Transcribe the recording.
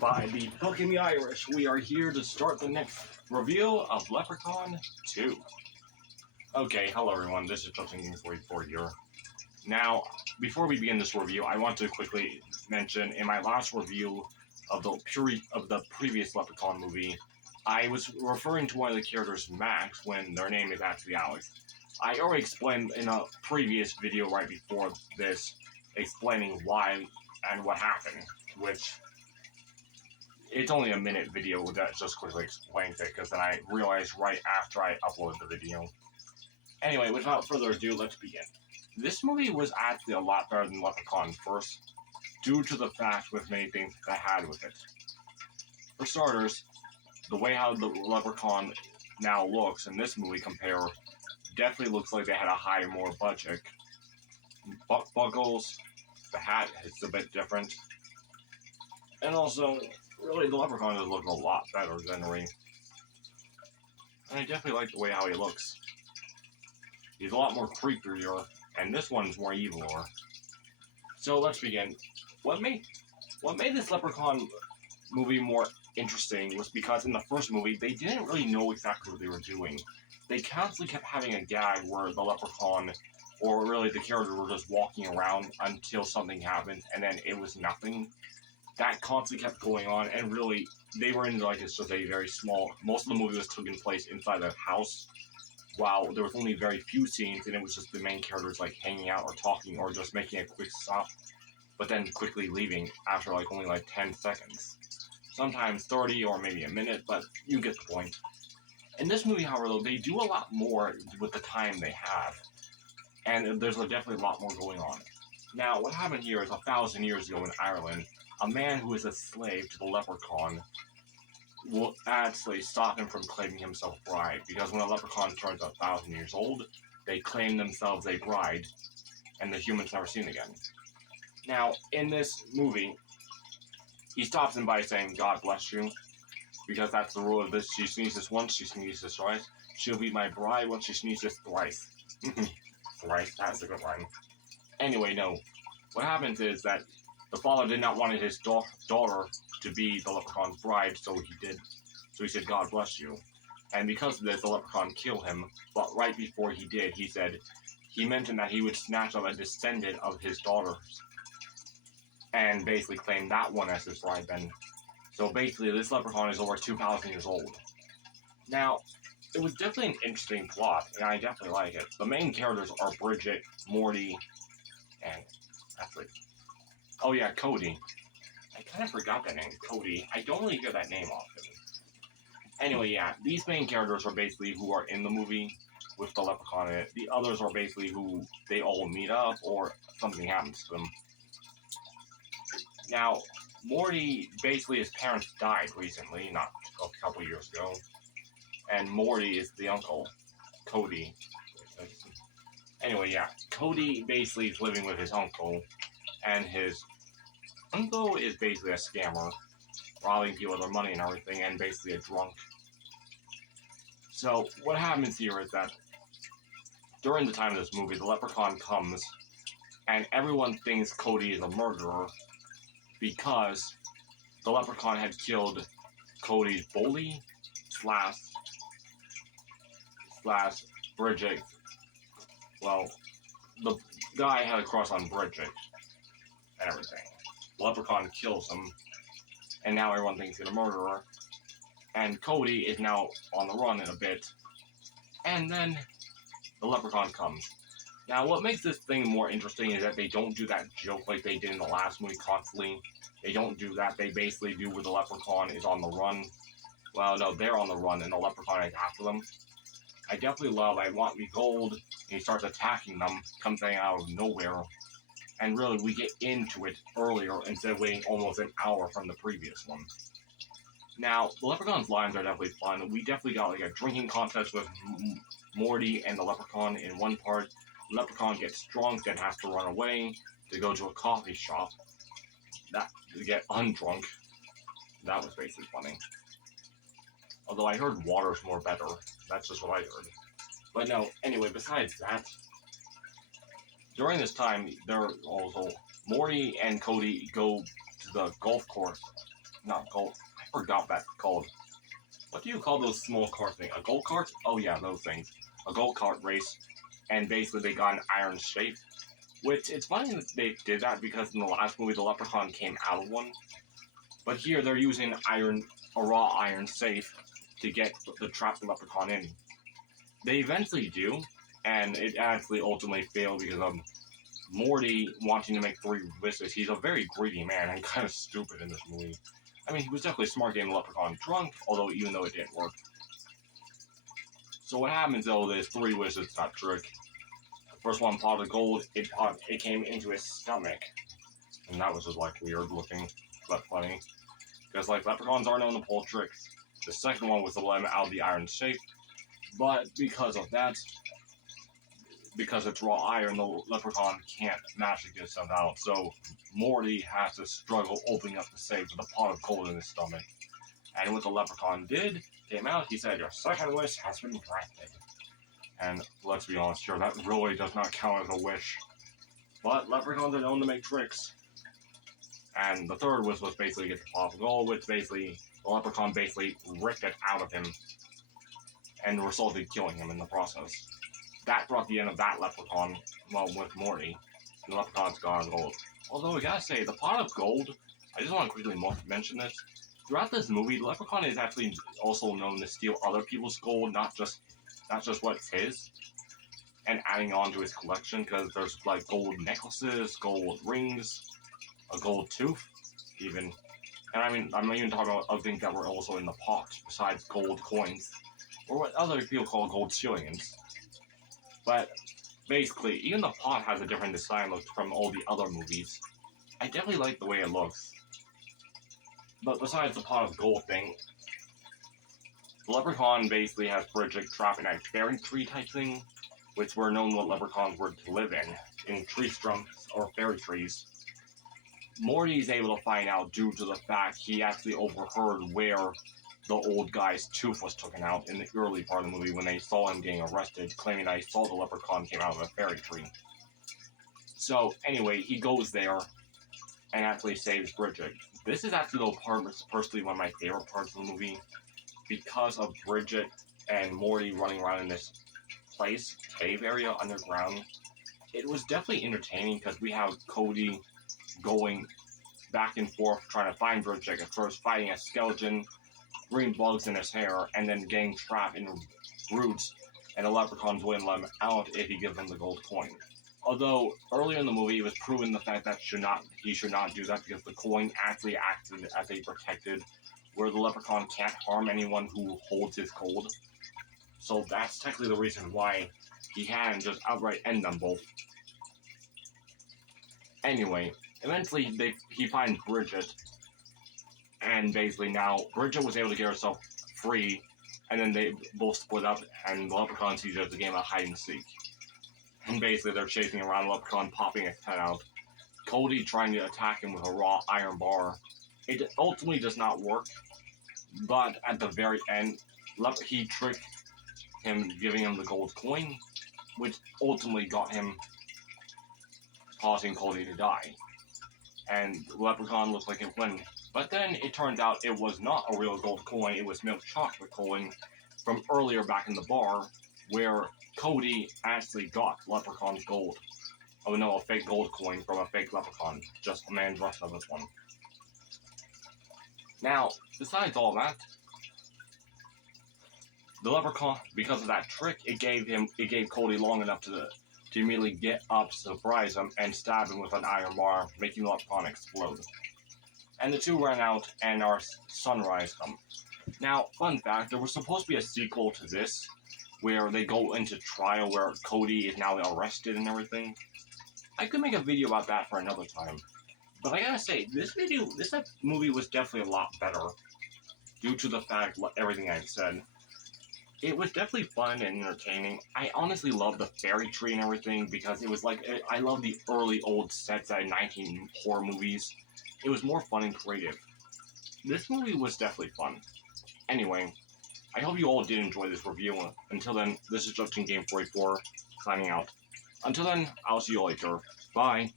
By the fucking Irish, we are here to start the next review of Leprechaun 2. Okay, hello everyone, this is Justin44 here. Now, before we begin this review, I want to quickly mention in my last review of the previous Leprechaun movie, I was referring to one of the characters, Max, when their name is actually Alex. I already explained in a previous video right before this, explaining why and what happened, which it's only a minute video that just quickly explains it, because then I realized right after I uploaded the video. Anyway, without further ado, let's begin. This movie was actually a lot better than Leprechaun first, due to the fact with many things that I had with it. For starters, the way how the Leprechaun now looks in this movie definitely looks like they had a higher, more budget. Buckles, the hat is a bit different, and also, really, the Leprechaun is looking a lot better than Ring. And I definitely like the way how he looks. He's a lot more creepier, and this one's more eviler. So let's begin. What made this Leprechaun movie more interesting was because in the first movie, they didn't really know exactly what they were doing. They constantly kept having a gag where the Leprechaun, or really the characters, were just walking around until something happened, and then it was nothing. That constantly kept going on, and really, they were in like it's just a very small. Most of the movie was taking place inside the house, while there was only very few scenes, and it was just the main characters like hanging out or talking or just making a quick stop, but then quickly leaving after only 10 seconds, sometimes 30 or maybe a minute, but you get the point. In this movie, however, though, they do a lot more with the time they have, and there's definitely a lot more going on. Now, what happened here is 1,000 years ago in Ireland, a man who is a slave to the leprechaun will actually stop him from claiming himself bride, because when a leprechaun turns 1,000 years old, they claim themselves a bride, and the human's never seen again. Now, in this movie, he stops him by saying, "God bless you," because that's the rule of this. She sneezes once, she sneezes twice. She'll be my bride when she sneezes thrice. Thrice, that's a good line. Anyway, no. What happens is that the father did not want his daughter to be the leprechaun's bride, so he did. So he said, "God bless you." And because of this, the leprechaun killed him. But right before he did, he mentioned that he would snatch up a descendant of his daughters and basically claim that one as his bride then. So basically, this leprechaun is over 2,000 years old. Now, it was definitely an interesting plot, and I definitely like it. The main characters are Bridget, Morty, and actually, oh yeah, Cody. I kind of forgot that name, Cody. I don't really hear that name often. Anyway, yeah, these main characters are basically who are in the movie with the leprechaun in it. The others are basically who they all meet up or something happens to them. Now, Morty, basically his parents died recently, not a couple years ago. And Morty is the uncle, Cody. Anyway, yeah, Cody basically is living with his uncle, and his uncle is basically a scammer, robbing people of their money and everything, and basically a drunk. So, what happens here is that during the time of this movie, the leprechaun comes, and everyone thinks Cody is a murderer because the leprechaun had killed Cody's bully slash Bridget. Well, the guy had a crush on Bridget and everything. The leprechaun kills him, and now everyone thinks he's a murderer. And Cody is now on the run in a bit, and then the leprechaun comes. Now, what makes this thing more interesting is that they don't do that joke like they did in the last movie constantly. They don't do that. They basically do where the leprechaun is on the run. Well, no, they're on the run, and the leprechaun is after them. I definitely love I Want Me Gold, and he starts attacking them, comes out of nowhere. And really, we get into it earlier instead of waiting almost an hour from the previous one. Now, the Leprechaun's lines are definitely fun. We definitely got a drinking contest with Morty and the Leprechaun in one part. The Leprechaun gets drunk, then has to run away to go to a coffee shop to get undrunk. That was basically funny. Although I heard water's more better. That's just what I heard. But no, anyway, besides that, during this time, there also Morty and Cody go to the golf course not gold. I forgot that's called. What do you call those small cart things? A gold cart? Oh yeah, those things. A gold cart race. And basically they got an iron shape. Which, it's funny that they did that because in the last movie the leprechaun came out of one. But here they're using a raw iron safe to get the trap the leprechaun in. They eventually do, and it actually ultimately failed because of Morty wanting to make 3 wishes. He's a very greedy man and kind of stupid in this movie. I mean, he was definitely smart getting the leprechaun drunk, although even though it didn't work. So what happens though, there's 3 wishes, that trick. The first one, pot of gold, it came into his stomach. And that was just like weird looking, but funny. Because like leprechauns are known to pull tricks. The second one was to let him out of the iron shape. But because of that, because it's raw iron, the leprechaun can't magically get himself out. So Morty has to struggle opening up the safe with a pot of gold in his stomach. And what the leprechaun did, came out, he said, "Your second wish has been granted." And let's be honest here, that really does not count as a wish. But leprechauns are known to make tricks. And the third wish was basically get the pot of gold, which basically, the leprechaun basically ripped it out of him. And resulted in killing him in the process. That brought the end of that leprechaun, well, with Morty. And the leprechaun's gone gold. Although I gotta say, the pot of gold, I just want to quickly mention this. Throughout this movie, the leprechaun is actually also known to steal other people's gold, not just what's his, and adding on to his collection, because there's like gold necklaces, gold rings, a gold tooth, even. And I mean, I'm even talking about other things that were also in the pot, besides gold coins, or what other people call gold shillings. But basically, even the pot has a different design look from all the other movies. I definitely like the way it looks. But besides the pot of gold thing, the leprechaun basically has Bridget trapped in a fairy tree type thing, which were known what leprechauns were to live in tree stumps or fairy trees. Morty is able to find out due to the fact he actually overheard where the old guy's tooth was taken out in the early part of the movie when they saw him getting arrested, claiming that he saw the leprechaun came out of a fairy tree. So anyway, he goes there and actually saves Bridget. This is actually personally one of my favorite parts of the movie because of Bridget and Morty running around in this place, cave area underground. It was definitely entertaining because we have Cody going back and forth trying to find Bridget, at first fighting a skeleton, green bugs in his hair, and then getting trapped in roots, and the leprechauns wouldn't let him out if he gives him the gold coin. Although, earlier in the movie, it was proven the fact that he should not do that because the coin actually acted as a protected, where the leprechaun can't harm anyone who holds his gold. So that's technically the reason why he hadn't just outright end them both. Anyway, eventually he finds Bridget, and basically now Bridget was able to get herself free, and then they both split up, and the leprechaun sees it as a game of hide and seek. And basically they're chasing around the leprechaun, popping his head out. Cody trying to attack him with a raw iron bar. It ultimately does not work, but at the very end, he tricked him, giving him the gold coin, which ultimately got him, causing Cody to die. And the leprechaun looks like it won. But then it turns out it was not a real gold coin, it was milk chocolate coin from earlier back in the bar, where Cody actually got Leprechaun's gold. Oh no, a fake gold coin from a fake leprechaun. Just a man dressed up as one. Now, besides all that, the leprechaun, because of that trick, it gave Cody long enough to immediately get up, surprise him, and stab him with an iron bar, making the leprechaun explode. And the two ran out, and our sunrise come. Now, fun fact, there was supposed to be a sequel to this, where they go into trial, where Cody is now arrested and everything. I could make a video about that for another time. But I gotta say, this movie was definitely a lot better, due to the fact, everything I've said. It was definitely fun and entertaining. I honestly love the fairy tree and everything, because it was like, I love the early old sets out of 19 horror movies. It was more fun and creative. This movie was definitely fun. Anyway, I hope you all did enjoy this review. Until then, this is Justin Game 44, signing out. Until then, I'll see you later. Bye.